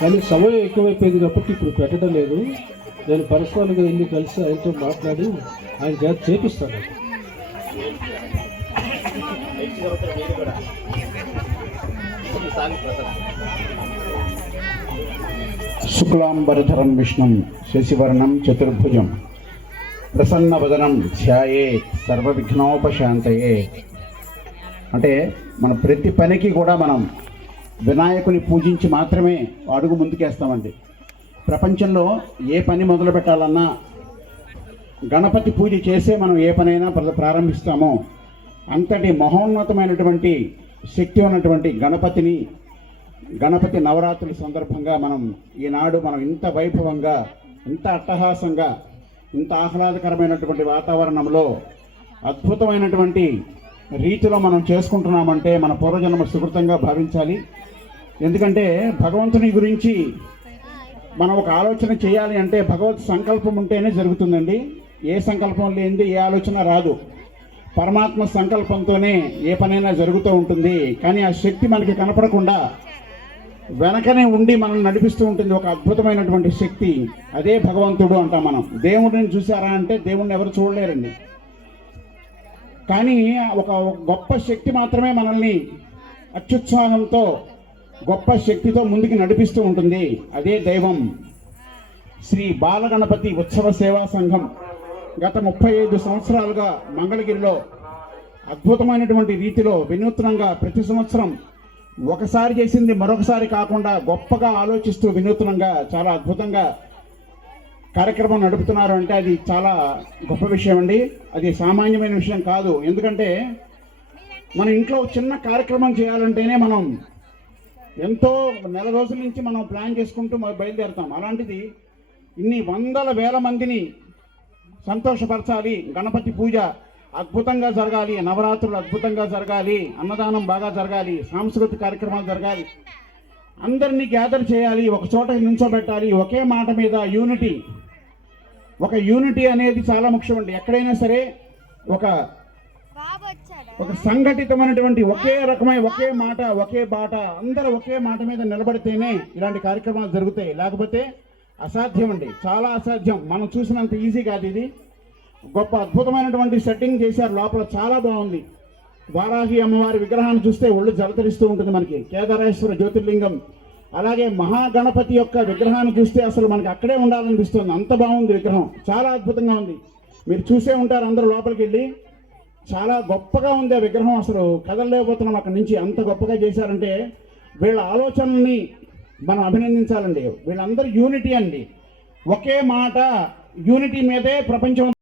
కానీ సమయం ఎక్కువైపోయింది కాబట్టి ఇప్పుడు పెట్టడం లేదు. నేను పర్సనల్గా వెళ్ళి కలిసి ఆయనతో మాట్లాడి ఆయన చేత చేపిస్తాను. శుక్లాంబరధరం విష్ణుం శశివర్ణం చతుర్భుజం ప్రసన్నవదనం ధ్యాయే సర్వవిఘ్నోపశాంతయే. అంటే మన ప్రతి పనికి కూడా మనం వినాయకుని పూజించి మాత్రమే అడుగు ముందుకేస్తామండి. ప్రపంచంలో ఏ పని మొదలు పెట్టాలన్నా గణపతి పూజ చేసే మనం ఏ పనైనా ప్రారంభిస్తామో అంతటి మహోన్నతమైనటువంటి శక్తి ఉన్నటువంటి గణపతి నవరాత్రుల సందర్భంగా ఈనాడు మనం ఇంత వైభవంగా, ఇంత అట్టహాసంగా, ఇంత ఆహ్లాదకరమైనటువంటి వాతావరణంలో అద్భుతమైనటువంటి రీతిలో మనం చేసుకుంటున్నామంటే మన పూర్వజన్మ సుకృతంగా భావించాలి. ఎందుకంటే భగవంతుని గురించి మనం ఒక ఆలోచన చేయాలి అంటే భగవత్ సంకల్పం ఉంటేనే జరుగుతుందండి. ఏ సంకల్పం లేనిది ఏ ఆలోచన రాదు. పరమాత్మ సంకల్పంతోనే ఏ పనైనా జరుగుతూ ఉంటుంది. కానీ ఆ శక్తి మనకి కనపడకుండా వెనకనే ఉండి మనం నడిపిస్తూ ఉంటుంది ఒక అద్భుతమైనటువంటి శక్తి. అదే భగవంతుడు అంటాం మనం. దేవుడిని చూసారా అంటే దేవుడిని ఎవరు చూడలేరండి. కానీ ఒక గొప్ప శక్తి మాత్రమే మనల్ని అత్యుత్సాహంతో, గొప్ప శక్తితో ముందుకు నడిపిస్తూ ఉంటుంది. అదే దైవం. శ్రీ బాలగణపతి ఉత్సవ సేవా సంఘం గత 35 సంవత్సరాలుగా మంగళగిరిలో అద్భుతమైనటువంటి రీతిలో వినూత్నంగా ప్రతి సంవత్సరం ఒకసారి చేసింది మరొకసారి కాకుండా గొప్పగా ఆలోచిస్తూ వినూత్నంగా చాలా అద్భుతంగా కార్యక్రమం నడుపుతున్నారు. అంటే అది చాలా గొప్ప విషయం అండి. అది సామాన్యమైన విషయం కాదు. ఎందుకంటే మన ఇంట్లో చిన్న కార్యక్రమం చేయాలంటేనే మనం ఎంతో నెల రోజుల నుంచి మనం ప్లాన్ చేసుకుంటూ బయలుదేరుతాం. అలాంటిది ఇన్ని వందల వేల మందిని సంతోషపరచాలి, గణపతి పూజ అద్భుతంగా జరగాలి, నవరాత్రులు అద్భుతంగా జరగాలి, అన్నదానం బాగా జరగాలి, సాంస్కృతిక కార్యక్రమాలు జరగాలి, అందరినీ గ్యాదర్ చేయాలి, ఒక చోట నిల్చోబెట్టాలి, ఒకే మాట మీద యూనిటీ అనేది చాలా ముఖ్యం అండి. ఎక్కడైనా సరే ఒక సంఘటితమైనటువంటి ఒకే రకమైన ఒకే మాట, ఒకే బాట, అందరూ ఒకే మాట మీద నిలబడితేనే ఇలాంటి కార్యక్రమాలు జరుగుతాయి. లేకపోతే అసాధ్యం అండి, చాలా అసాధ్యం. మనం చూసినంత ఈజీ కాదు ఇది. గొప్ప అద్భుతమైనటువంటి సెట్టింగ్ చేశారు. లోపల చాలా బాగుంది. వారాహి అమ్మవారి విగ్రహాన్ని చూస్తే ఒళ్ళు జలతరిస్తూ ఉంటుంది మనకి. కేదారేశ్వర జ్యోతిర్లింగం, అలాగే మహాగణపతి యొక్క విగ్రహాన్ని చూస్తే అసలు మనకి అక్కడే ఉండాలనిపిస్తుంది. అంత బాగుంది విగ్రహం, చాలా అద్భుతంగా ఉంది. మీరు చూసే ఉంటారు అందరూ లోపలికి వెళ్ళి. చాలా గొప్పగా ఉంది ఆ విగ్రహం. అసలు కదలలేకపోతున్నాం అక్కడి నుంచి. అంత గొప్పగా చేశారంటే వీళ్ళ ఆలోచనల్ని మనం అభినందించాలండి. వీళ్ళందరూ యూనిటీ అండి, ఒకే మాట, యూనిటీ మీదే ప్రపంచం